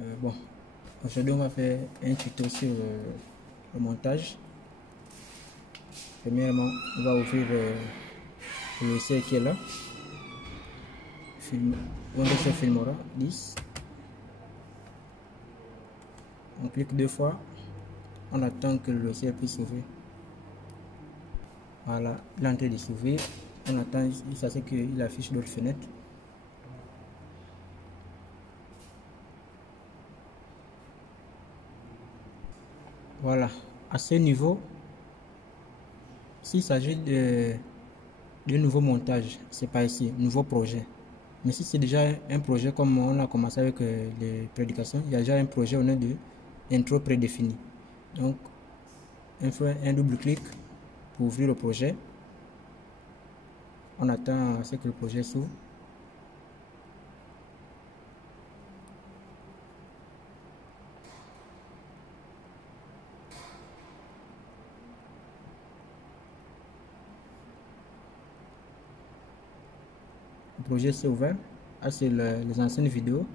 Bon, aujourd'hui on va faire un tuto sur le montage. Premièrement, on va ouvrir le logiciel qui est là, Windows Filmora 10. On clique deux fois, on attend que le logiciel puisse s'ouvrir. Voilà, il est en train de s'ouvrir. On attend jusqu'à ce qu'il affiche d'autres fenêtres. Voilà, à ce niveau, s'il s'agit de nouveau montage, c'est pas ici, nouveau projet. Mais si c'est déjà un projet comme on a commencé avec les prédications, il y a déjà un projet au nom de intro prédéfini. Donc, on fait un double clic pour ouvrir le projet. On attend à ce que le projet s'ouvre. Le projet s'est ouvert. Ah, c'est les anciennes vidéos.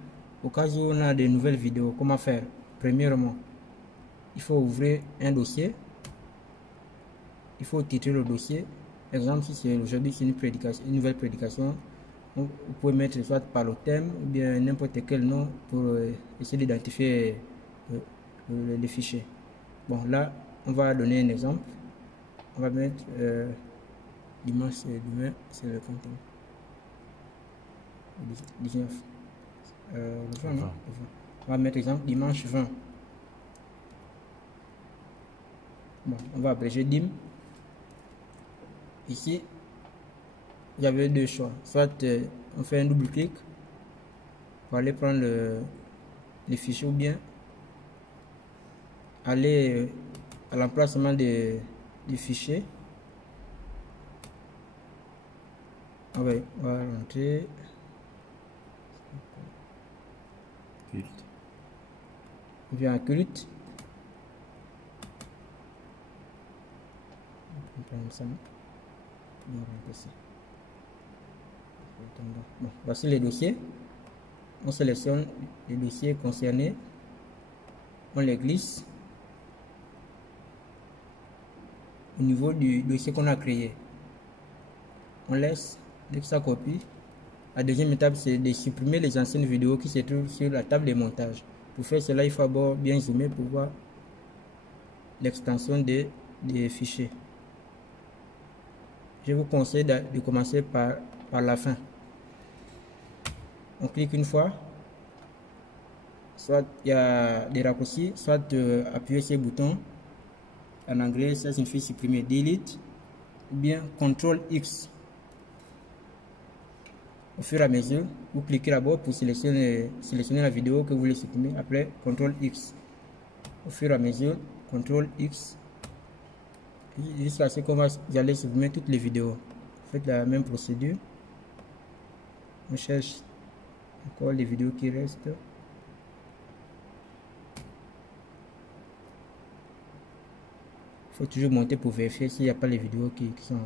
Au cas où on a de nouvelles vidéos, comment faire? Premièrement, il faut ouvrir un dossier. Il faut titrer le dossier. Par exemple, si c'est aujourd'hui c'est une nouvelle prédication, vous pouvez mettre soit par le thème ou bien n'importe quel nom pour essayer d'identifier les fichiers. Bon, là, on va donner un exemple. On va mettre dimanche, demain, c'est le contenu. 19. Le 20, non? On va mettre exemple dimanche 20. Bon, on va abréger dim. Ici, il y avait deux choix. Soit on fait un double clic pour aller prendre les fichiers ou bien aller à l'emplacement des fichiers. On va rentrer. On vient à culte. On prend ça. Bon, voici les dossiers. On sélectionne les dossiers concernés. On les glisse au niveau du dossier qu'on a créé. On laisse, dès que ça copie. La deuxième étape, c'est de supprimer les anciennes vidéos qui se trouvent sur la table de montage. Pour faire cela, il faut d'abord bien zoomer pour voir l'extension des fichiers. Je vous conseille de commencer par la fin. On clique une fois. Soit il y a des raccourcis, soit appuyer sur le bouton. En anglais, ça signifie supprimer, delete, ou bien CTRL X. Au fur et à mesure, vous cliquez d'abord pour sélectionner la vidéo que vous voulez supprimer. Après, CTRL X. Au fur et à mesure, CTRL X. Jusqu'à ce qu'on va aller supprimer toutes les vidéos. Faites la même procédure. On cherche encore les vidéos qui restent. Il faut toujours monter pour vérifier s'il n'y a pas les vidéos qui sont...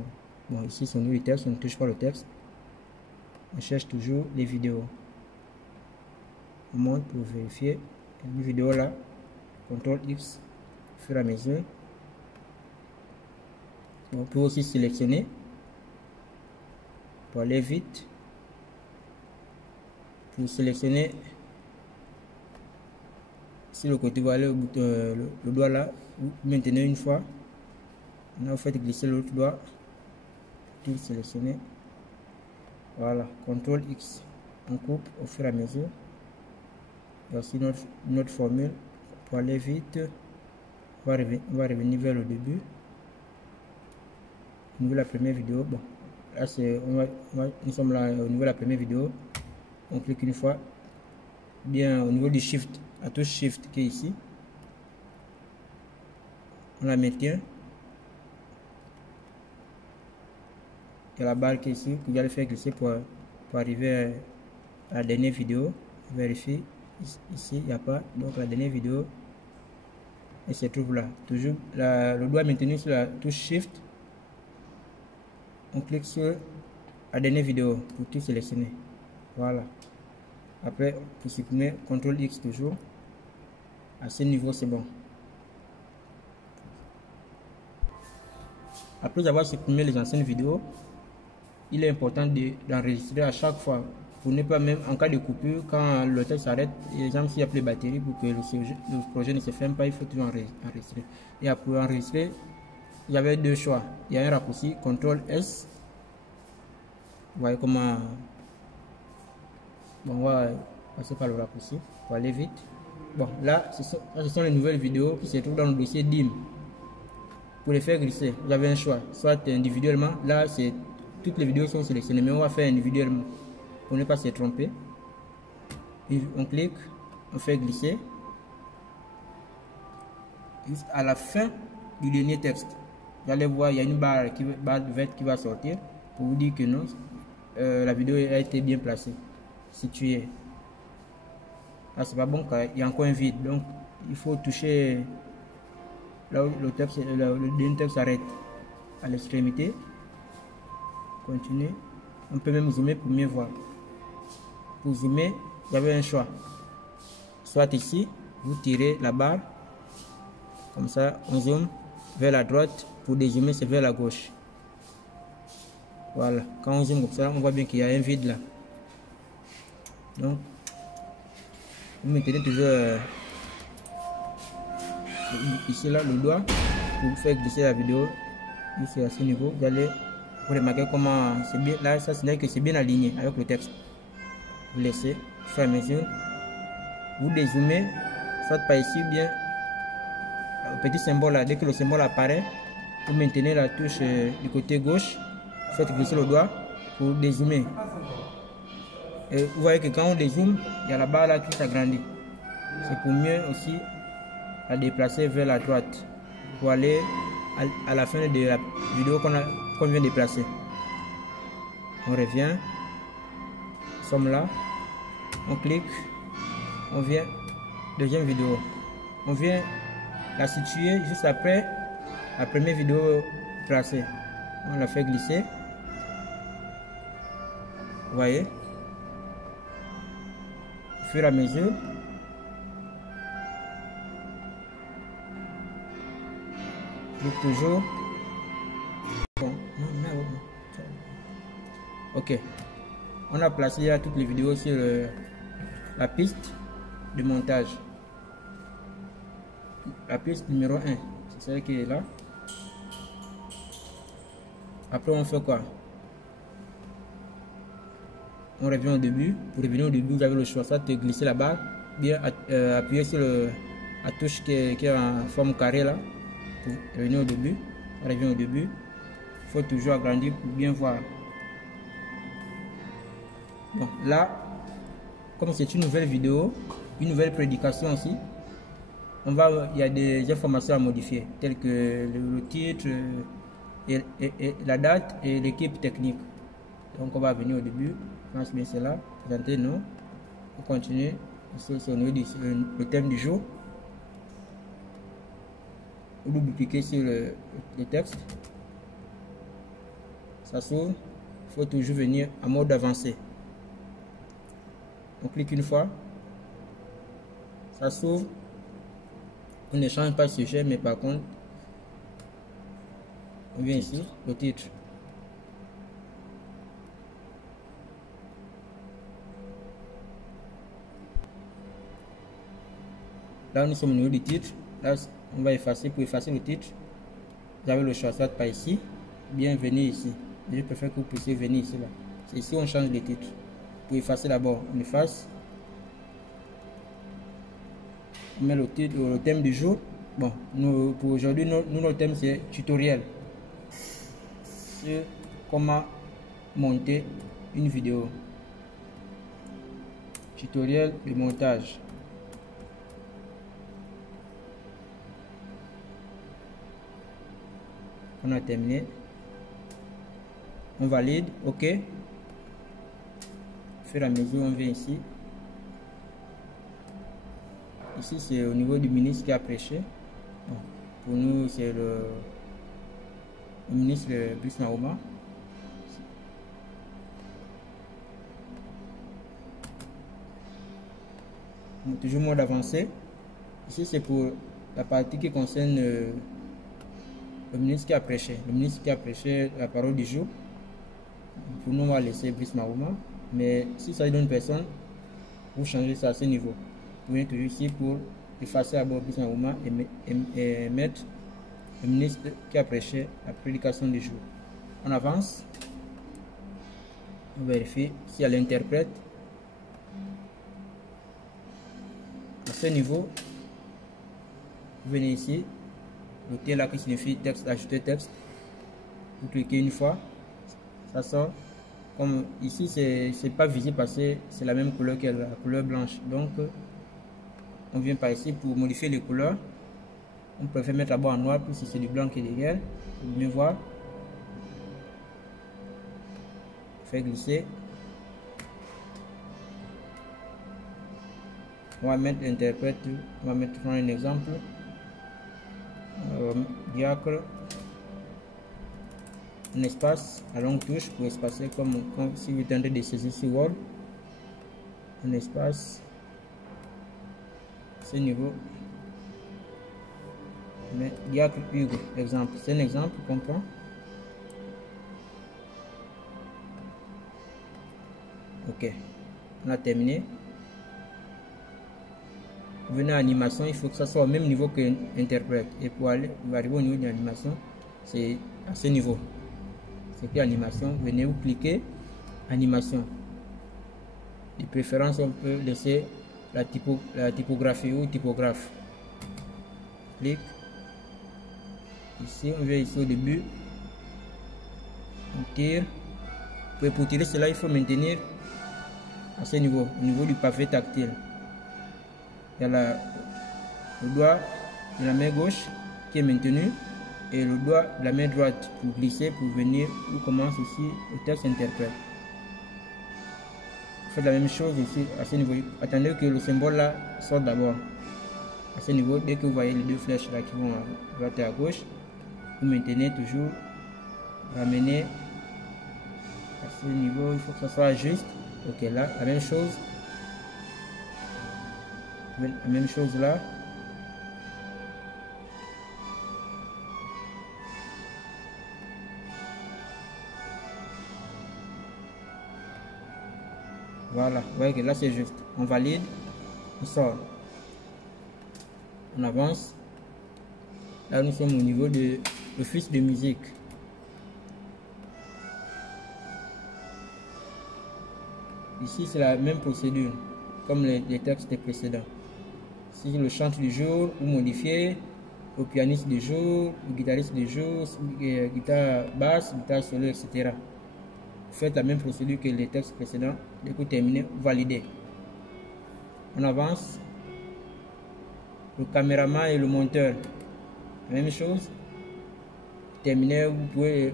Bon, ici, sont le texte, on ne touche pas le texte. On cherche toujours les vidéos. On monte pour vérifier les vidéos là. CTRL X au fur et à mesure. On peut aussi sélectionner pour aller vite. Pour sélectionner sur le côté, vous allez au bouton, le doigt là. Vous maintenez une fois. Maintenant, vous faites glisser l'autre doigt. Tout sélectionner. Voilà, CTRL X. On coupe au fur et à mesure. Voici notre formule. Pour aller vite, on va revenir vers le début. Au niveau de la première vidéo, bon, là c'est, nous sommes là au niveau de la première vidéo. On clique une fois. Bien au niveau du Shift, la touche Shift qui est ici. On la maintient. Il y a la barre qui est ici, que vous allez faire glisser pour arriver à la dernière vidéo. Vérifiez. Ici, il n'y a pas. Donc la dernière vidéo, elle se trouve là. Toujours le doigt maintenu sur la touche Shift. On clique sur la dernière vidéo pour tout sélectionner. Voilà. Après, pour supprimer, CTRL X toujours. À ce niveau, c'est bon. Après avoir supprimé les anciennes vidéos, il est important d'enregistrer à chaque fois pour ne pas, même en cas de coupure, quand le texte s'arrête, exemple s'il n'y a plus de batterie, pour que le projet ne se ferme pas, il faut toujours enregistrer. Et pour enregistrer, il y avait deux choix. Il y a un raccourci, CTRL S. Vous voyez comment. Bon, on va passer par le raccourci pour aller vite. Bon, là, ce sont les nouvelles vidéos qui se trouvent dans le dossier DIM. Pour les faire glisser, vous avez un choix, soit individuellement. Là, c'est toutes les vidéos sont sélectionnées, mais on va faire individuellement pour ne pas se tromper. Et on clique, on fait glisser. Juste à la fin du dernier texte, vous allez voir, il y a une barre verte qui va sortir pour vous dire que non, la vidéo a été bien placée, située. Là, c'est pas bon car il y a encore un vide, donc il faut toucher là où le dernier texte s'arrête, à l'extrémité. Continuer. On peut même zoomer pour mieux voir. Pour zoomer, vous avez un choix. Soit ici, vous tirez la barre. Comme ça, on zoome vers la droite. Pour dézoomer, c'est vers la gauche. Voilà. Quand on zoome comme ça, on voit bien qu'il y a un vide là. Donc, vous maintenez toujours ici là le doigt pour faire glisser la vidéo. Ici à ce niveau, vous allez remarquer comment c'est bien. Là, ça c'est que c'est bien aligné avec le texte. Vous laissez faire mesure. Vous dézoomez, soit par ici ou bien le petit symbole là. Dès que le symbole apparaît, vous maintenez la touche du côté gauche. Faites glisser le doigt pour dézoomer. Et vous voyez que quand on dézoome, il y a la barre là qui s'agrandit. C'est pour mieux aussi la déplacer vers la droite pour aller à la fin de la vidéo qu'on vient de placer. On revient, nous sommes là, on clique, on vient, deuxième vidéo, on vient la situer juste après la première vidéo placée. On la fait glisser, vous voyez, au fur et à mesure. Donc toujours. Bon, ok. On a placé là toutes les vidéos sur la piste de montage. La piste numéro 1, c'est celle qui est là. Après on fait quoi? On revient au début. Pour revenir au début, vous avez le choix soit de glisser la barre, bien appuyer sur la touche qui est en forme carrée là. Pour revenir au début, on revient au début. Il faut toujours agrandir pour bien voir. Bon, là, comme c'est une nouvelle vidéo, une nouvelle prédication aussi, il y a des informations à modifier, telles que le titre, et la date et l'équipe technique. Donc on va venir au début, je pense bien c'est là, présenter nous, on continue, c'est le thème du jour. Vous double-cliquez sur le texte, ça s'ouvre, il faut toujours venir en mode avancé. On clique une fois, ça s'ouvre, on ne change pas de sujet, mais par contre, on vient ici, le titre. Là, nous sommes au niveau du titre. Là, on va effacer. Pour effacer le titre, vous avez le choix, soit par ici, bien venir ici. Je préfère que vous puissiez venir ici. C'est ici on change le titre. Pour effacer d'abord, on efface. On met le titre, le thème du jour. Bon, pour aujourd'hui, notre thème c'est tutoriel sur comment monter une vidéo. Tutoriel de montage. On a terminé. On valide, ok. Au fur et à mesure, on vient ici. Ici, c'est au niveau du ministre qui a prêché. Bon, pour nous, c'est le ministre Brice Naoma. toujours mode avancé. Ici c'est pour la partie qui concerne le ministre qui a prêché. Le ministre qui a prêché la parole du jour. Pour nous, on va laisser Brice Mahauma. Mais si ça est d'une personne, vous changez ça à ce niveau. Vous venez toujours ici pour effacer à bord Brice Mahauma et mettre le ministre qui a prêché la prédication du jour. On avance. On vérifie s'il y a l'interprète. À ce niveau, vous venez ici, le T là qui signifie texte, ajouter texte. Vous cliquez une fois, ça sort. Comme ici, c'est pas visible parce que c'est la même couleur que la couleur blanche. Donc, on vient par ici pour modifier les couleurs. On préfère mettre d'abord en noir, puis si c'est du blanc qui est derrière. Vous pouvez voir. Faire glisser. On va mettre l'interprète, on va mettre un exemple. Diacre, un espace à longue touche pour espacer comme si vous tentez de saisir sur Word. Un espace, ce niveau. Mais Diacre Hugo, exemple, c'est un exemple, comprend. Ok, on a terminé. Vous venez à animation, il faut que ça soit au même niveau que interprète. Et pour arriver au niveau de l'animation, c'est à ce niveau. C'est puis animation, venez vous cliquez animation. De préférence, on peut laisser la typographie ou typographe. Clique. Ici, on vient ici au début. On tire. Pour tirer cela, il faut maintenir à ce niveau, au niveau du pavé tactile. Il y a le doigt de la main gauche qui est maintenu et le doigt de la main droite pour glisser, pour venir où commence ici le texte interprète. Vous faites la même chose ici à ce niveau. Attendez que le symbole là sorte d'abord. À ce niveau, dès que vous voyez les deux flèches là qui vont à droite et à gauche, vous maintenez toujours, ramenez à ce niveau, il faut que ça soit juste. Ok, là, la même chose. La même chose là. Voilà, vous voyez que là c'est juste. On valide, on sort. On avance. Là nous sommes au niveau de fiche de musique. Ici c'est la même procédure comme les textes précédents. Si le chant du jour, vous modifiez au pianiste du jour, au guitariste du jour, guitare basse, guitare solo, etc. Vous faites la même procédure que les textes précédents. Dès que vous terminez, vous validez. On avance. Le caméraman et le monteur, la même chose. Terminé, vous pouvez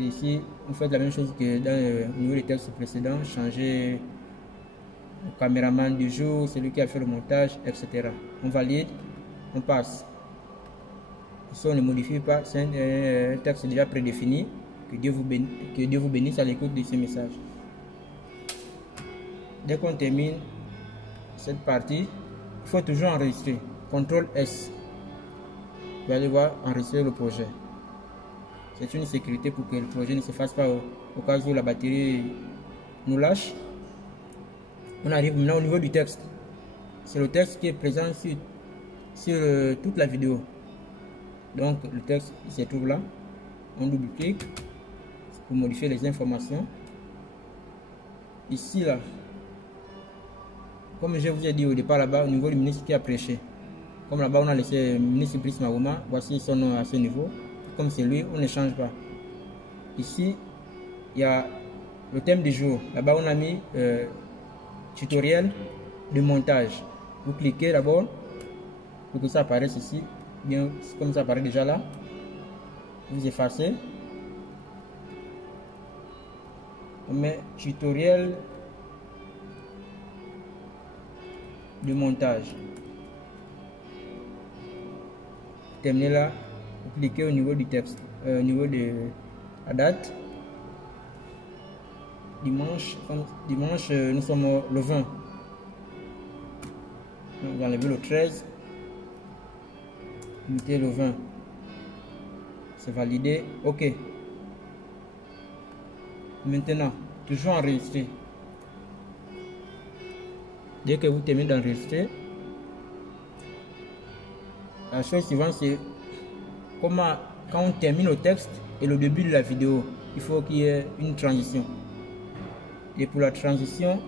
ici, vous faites la même chose que dans au niveau des textes précédents, changer le caméraman du jour, celui qui a fait le montage, etc. On valide, on passe. Ici, on ne modifie pas, c'est un texte déjà prédéfini. Que Dieu vous bénisse à l'écoute de ce message. Dès qu'on termine cette partie, il faut toujours enregistrer. CTRL S. Vous allez voir enregistrer le projet. C'est une sécurité pour que le projet ne se fasse pas au cas où la batterie nous lâche. On arrive maintenant au niveau du texte. C'est le texte qui est présent sur toute la vidéo. Donc le texte il se trouve là. On double-clique pour modifier les informations. Ici là, comme je vous ai dit au départ là-bas, au niveau du ministre qui a prêché. Comme là-bas on a laissé le ministre Brice Mahauma, voici son nom à ce niveau. Comme c'est lui, on ne change pas. Ici, il y a le thème du jour. Là-bas on a mis tutoriel de montage. Vous cliquez d'abord pour que ça apparaisse ici. Bien, comme ça apparaît déjà là. Vous effacez. On met tutoriel de montage. Terminé là, vous cliquez au niveau du texte, au niveau de la date. Dimanche, nous sommes le 20. Vous enlevez le 13. Vous mettez le 20. C'est validé. OK. Maintenant, toujours enregistrer. Dès que vous terminez d'enregistrer, la chose suivante, c'est comment, quand on termine le texte et le début de la vidéo, il faut qu'il y ait une transition. Et pour la transition,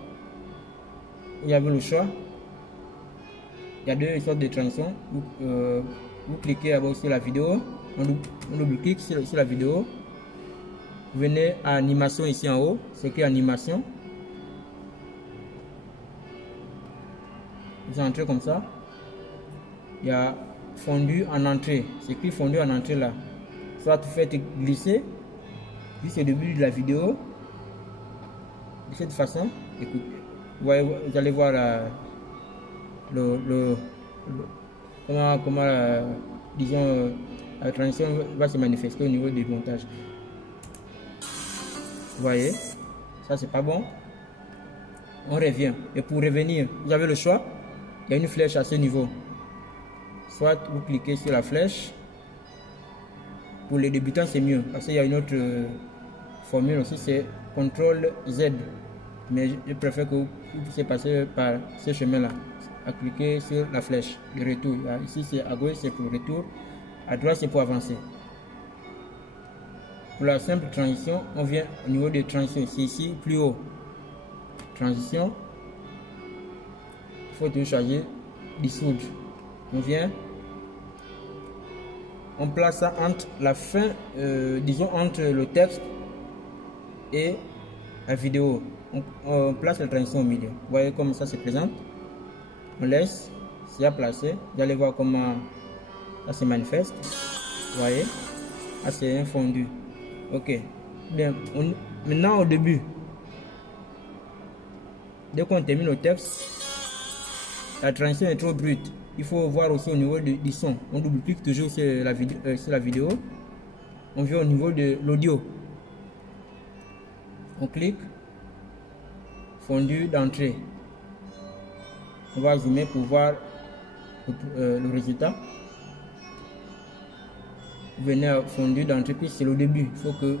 vous avez le choix. Il y a deux sortes de transitions. Vous cliquez d'abord sur la vidéo, on double-clique sur la vidéo. Vous venez à animation ici en haut, c'est écrit animation. Vous entrez comme ça. Il y a fondu en entrée, c'est écrit fondu en entrée là. Soit vous faites glisser jusqu'au début de la vidéo de cette façon. Écoute, vous allez voir comment disons la transition va se manifester au niveau du montage. Vous voyez, ça c'est pas bon. On revient, et pour revenir, vous avez le choix. Il y a une flèche à ce niveau. Soit vous cliquez sur la flèche. Pour les débutants c'est mieux, parce qu'il y a une autre formule aussi, c'est CTRL Z. Mais je préfère que vous puissiez passer par ce chemin là, à cliquer sur la flèche de retour. Ici c'est à gauche, c'est pour le retour, à droite c'est pour avancer. Pour la simple transition, on vient au niveau des transitions, c'est ici plus haut. Transition, il faut tout choisir, dissoudre. On vient, on place ça entre la fin, disons entre le texte et la vidéo. On place la transition au milieu. Vous voyez comment ça se présente. On laisse, c'est à placer. Vous allez voir comment ça se manifeste. Vous voyez, là c'est un fondu. Ok, bien. Maintenant au début, dès qu'on termine le texte, la transition est trop brute. Il faut voir aussi au niveau du son. On double-clique toujours sur la vidéo. On vient au niveau de l'audio. On clique. Fondu d'entrée. On va zoomer pour voir le résultat. Vous venez à fondu d'entrée, puis c'est le début. Il faut que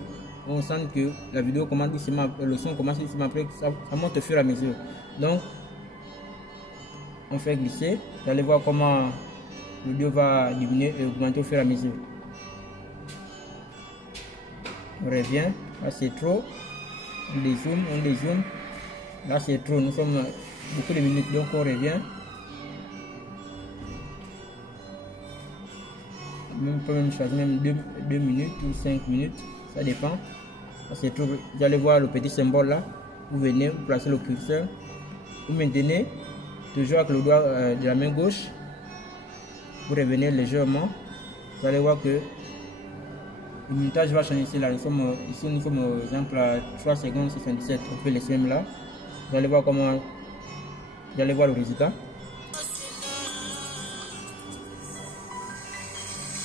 on sente que la vidéo commence doucement, le son commence doucement, après ça monte au fur et à mesure. Donc, on fait glisser. Vous allez voir comment l'audio va diminuer et augmenter au fur et à mesure. On revient. Là, c'est trop. On dézoome. Là, c'est trop. Nous sommes beaucoup de minutes, donc on revient. On peut même choisir même 2 minutes ou 5 minutes. Ça dépend. Là, c'est trop. Vous allez voir le petit symbole là. Vous venez, vous placez le curseur. Vous maintenez. Toujours avec le doigt de la main gauche, vous revenez légèrement, vous allez voir que le minutage va changer ici. Là, nous sommes au exemple à 3 secondes 77. On peut laisser même là. Vous allez voir comment, vous allez voir le résultat.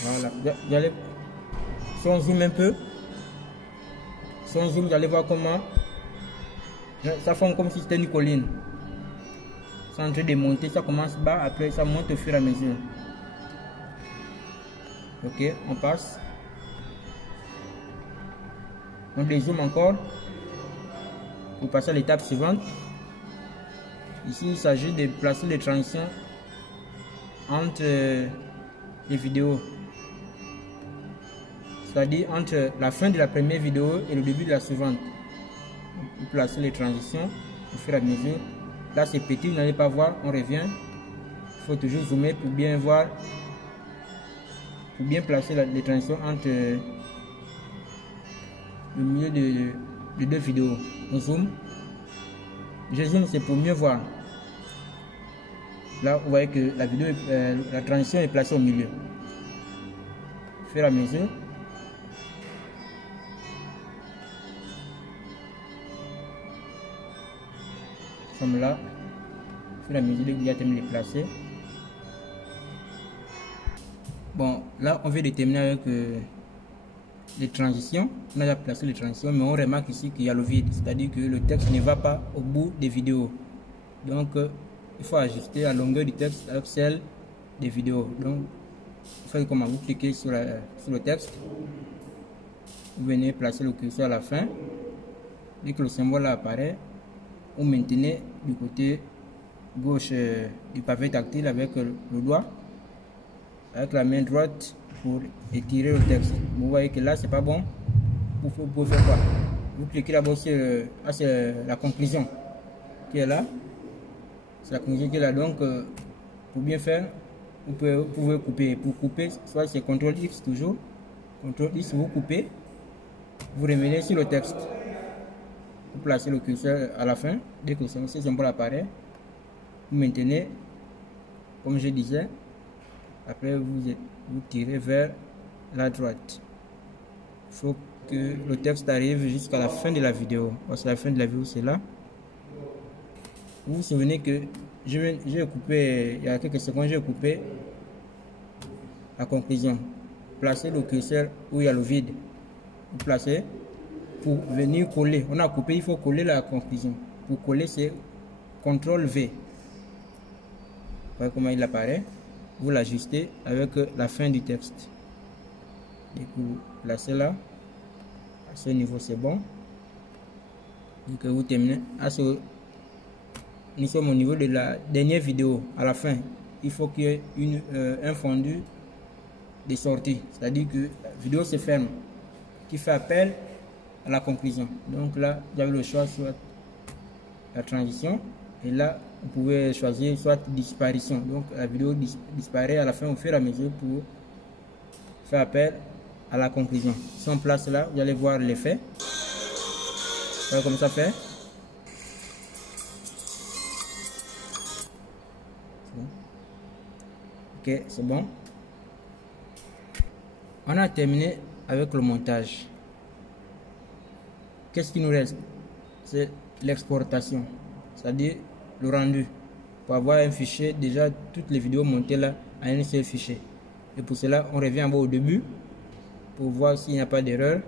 Voilà. Vous allez, si on zoome un peu, vous allez voir comment ça forme comme si c'était une colline. C'est en train de monter, ça commence bas, après ça monte au fur et à mesure. Ok, on passe. On dézoome encore pour passer à l'étape suivante. Ici, il s'agit de placer les transitions entre les vidéos. C'est-à-dire entre la fin de la première vidéo et le début de la suivante. Vous placez les transitions au fur et à mesure. Là c'est petit, vous n'allez pas voir, on revient. Il faut toujours zoomer pour bien voir, pour bien placer les transitions entre le milieu de deux vidéos. On zoome. Je zoome, c'est pour mieux voir. Là vous voyez que la vidéo, la transition est placée au milieu. Au fur et à mesure. Comme là, au fur et à mesure que vous avez terminé de placer. Bon, là on vient de terminer avec les transitions. On a déjà placé les transitions, mais on remarque ici qu'il y a le vide, c'est-à-dire que le texte ne va pas au bout des vidéos. Donc il faut ajuster la longueur du texte avec celle des vidéos. Donc, vous faites comment? Vous cliquez sur le texte, vous venez placer le curseur à la fin. Dès que le symbole apparaît, vous maintenez du côté gauche du pavé tactile avec le doigt, avec la main droite pour étirer le texte. Vous voyez que là, c'est pas bon. Vous pouvez faire quoi? Vous cliquez d'abord sur la conclusion qui est là. C'est la conclusion qui est là. Donc, pour bien faire, vous pouvez couper. Pour couper, soit c'est CTRL X toujours. CTRL X, vous coupez. Vous revenez sur le texte. Vous placez le curseur à la fin. Dès que ce symbole apparaît, vous maintenez, comme je disais. Après, vous tirez vers la droite. Il faut que le texte arrive jusqu'à la fin de la vidéo. Parce que la fin de la vidéo, c'est là. Vous vous souvenez que j'ai coupé, il y a quelques secondes, j'ai coupé la conclusion. Placez le curseur où il y a le vide. Vous placez pour venir coller. On a coupé, il faut coller la conclusion. Pour coller, c'est CTRL V. Vous voyez comment il apparaît. Vous l'ajustez avec la fin du texte. Et vous placez là. À ce niveau, c'est bon. Donc, vous terminez. Nous sommes au niveau de la dernière vidéo. À la fin, il faut qu'il y ait un fondu de sortie. C'est-à-dire que la vidéo se ferme, qui fait appel à la conclusion. Donc là, vous avez le choix soit la transition. Et là, vous pouvez choisir soit disparition. Donc la vidéo disparaît à la fin au fur et à mesure pour faire appel à la conclusion. Si on place là, vous allez voir l'effet. Voilà comme ça fait. Ok, c'est bon. On a terminé avec le montage. Qu'est-ce qui nous reste? C'est l'exportation, c'est-à-dire le rendu. Pour avoir un fichier, déjà toutes les vidéos montées là à un seul fichier. Et pour cela, on revient en bas au début pour voir s'il n'y a pas d'erreur.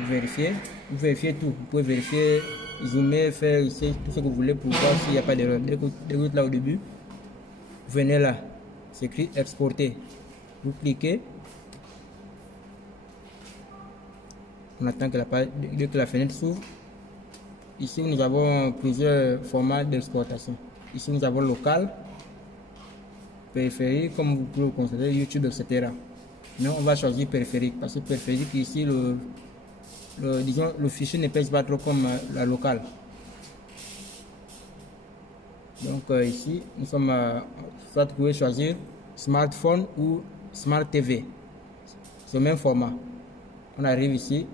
Vous vérifiez tout. Vous pouvez vérifier, zoomer, faire tout ce que vous voulez pour voir s'il n'y a pas d'erreur. Dès que vous êtes là au début, vous venez là, c'est écrit exporter. Vous cliquez. On attend que la fenêtre s'ouvre. Ici, nous avons plusieurs formats d'exportation. Ici, nous avons local, périphérique, comme vous pouvez le constater, YouTube, etc. Mais on va choisir périphérique parce que périphérique, ici, disons, le fichier ne pèse pas trop comme la locale. Donc ici, nous sommes soit vous pouvez choisir smartphone ou smart TV. C'est le même format. On arrive ici,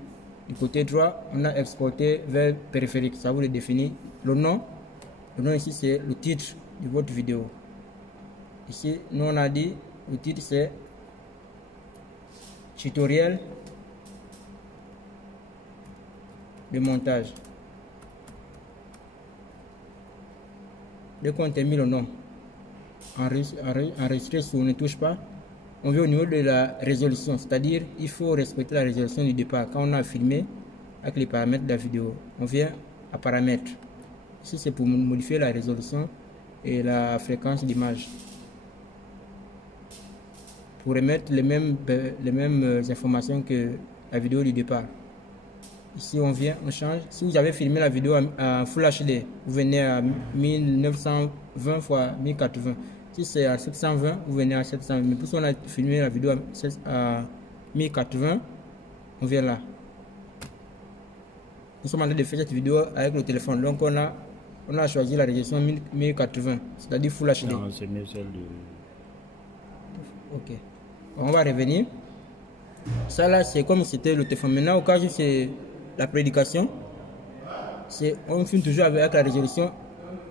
du côté droit, on a exporté vers périphérique. Ça vous le définit. Le nom ici, c'est le titre de votre vidéo. Ici, nous on a dit, le titre c'est tutoriel de montage. Dès qu'on termine le nom, enregistrer sur ne touche pas, on vient au niveau de la résolution, c'est-à-dire il faut respecter la résolution du départ. Quand on a filmé avec les paramètres de la vidéo, on vient à paramètres. Ici c'est pour modifier la résolution et la fréquence d'image. Pour remettre les mêmes informations que la vidéo du départ. Ici on vient, on change. Si vous avez filmé la vidéo en Full HD, vous venez à 1920 x 1080. Si c'est à 720, vous venez à 720. Mais pour on a filmé la vidéo à 1080, on vient là. Nous sommes en train de faire cette vidéo avec le téléphone. Donc on a choisi la résolution 1080, c'est-à-dire Full HD. Non, c'est mieux celle de... Ok. On va revenir. Ça là, c'est comme c'était le téléphone. Maintenant, au cas où c'est la prédication, on filme toujours avec la résolution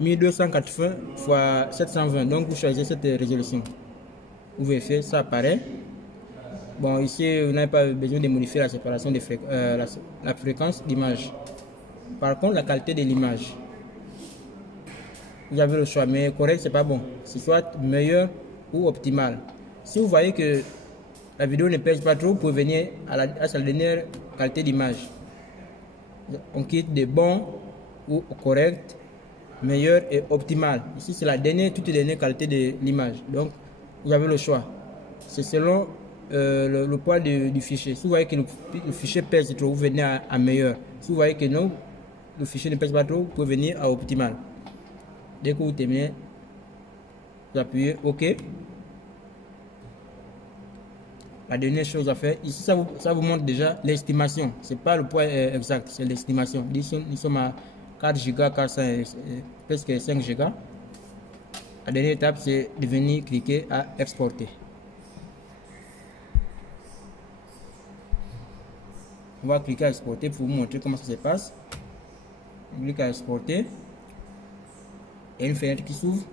1280 x 720. Donc vous choisissez cette résolution. Vous vérifiez, ça apparaît. Bon, ici vous n'avez pas besoin de modifier la séparation de la fréquence d'image. Par contre, la qualité de l'image, vous avez le choix, mais correct c'est pas bon. C'est soit meilleur ou optimal. Si vous voyez que la vidéo ne pèse pas trop, vous pouvez venir à sa dernière qualité d'image. On quitte de bon ou correct meilleur et optimal. Ici, c'est la toute dernière qualité de l'image. Donc, vous avez le choix. C'est selon le poids du fichier. Si vous voyez que le fichier pèse trop, vous venez à meilleur. Si vous voyez que non, le fichier ne pèse pas trop, vous pouvez venir à optimal. Dès que vous terminez, vous appuyez OK. La dernière chose à faire, ici, ça vous montre déjà l'estimation. Ce n'est pas le poids exact, c'est l'estimation. Ici, nous sommes à 4 Go, presque 5 Go. La dernière étape, c'est de venir cliquer à exporter. On va cliquer à exporter pour vous montrer comment ça se passe. On clique à exporter. Il y a une fenêtre qui s'ouvre.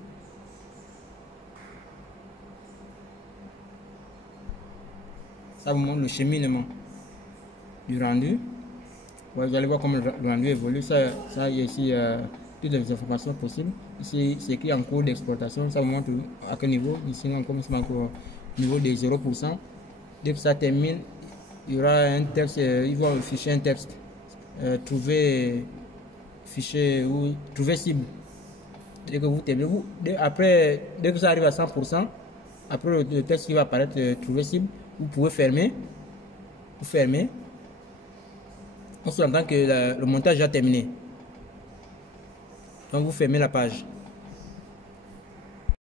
Ça vous montre le cheminement du rendu. Vous allez voir comment le rendu évolue. Ça il y a ici toutes les informations possibles. Ici, c'est écrit en cours d'exportation. Ça vous montre à quel niveau. Ici, on commence encore au niveau de 0%. Dès que ça termine, il y aura un texte. Il va afficher un texte. Trouver fichier ou trouver cible. Dès que vous terminez, dès que ça arrive à 100%, après le texte qui va apparaître, trouver cible, vous pouvez fermer. Vous fermez. On s'entend que le montage a terminé. Donc vous fermez la page.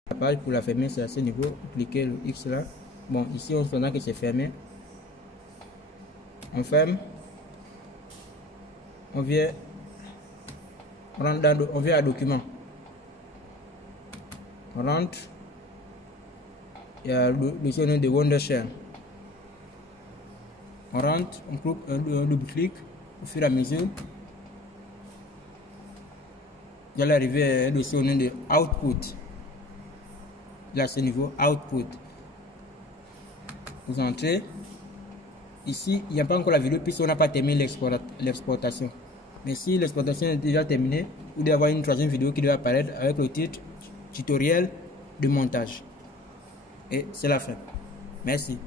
La page pour la fermer, c'est à ce niveau. Vous cliquez le X là. Bon, ici on s'entend que c'est fermé. On ferme. On vient à document. On rentre. Il y a le nom de Wondershare. On rentre, on double-clique au fur et à mesure. Vous allez arriver à un dossier au nom de Output. Là, ce niveau Output. Vous entrez. Ici, il n'y a pas encore la vidéo puisqu'on n'a pas terminé l'exportation. Mais si l'exportation est déjà terminée, vous devez avoir une troisième vidéo qui doit apparaître avec le titre tutoriel de montage. Et c'est la fin. Merci.